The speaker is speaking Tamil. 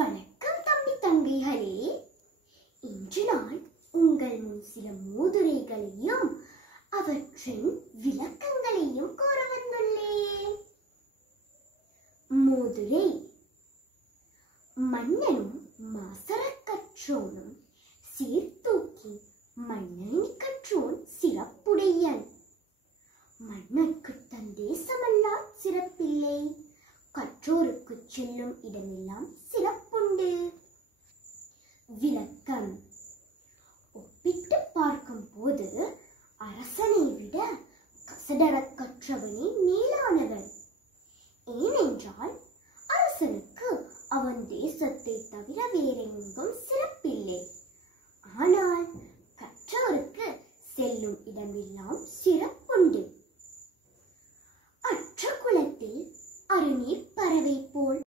வணக்கம் தம்பி தங்கைகளே. இன்று நான் உங்கள் முன் சில மூதுரைகளையும் அவற்றின் விளக்கங்களையும் கூற வந்துள்ளேன். மூதுரை. மன்னனும் மாசறக் கற்றோனும் சீர்தூக்கி மன்னனின் கற்றோன் சிறப்புடையன். மன்னனுக்கு தன் தேசமல்லால் சிறப்பில்லை, கற்றோருக்கு செல்லும் இடமெல்லாம் சிறப்புண்டு. விளக்கம். ஒப்பிட்டு பார்க்கும் போது அரசனை விட கசடரக் கற்றவனே மேலானவன். ஏனென்றால் அரசனுக்கு அவன் தேசத்தை தவிர வேறெங்கும் சிறப்பில்லை. ஆனால் கற்றோருக்கு செல்லும் இடமெல்லாம் சிறப்பு.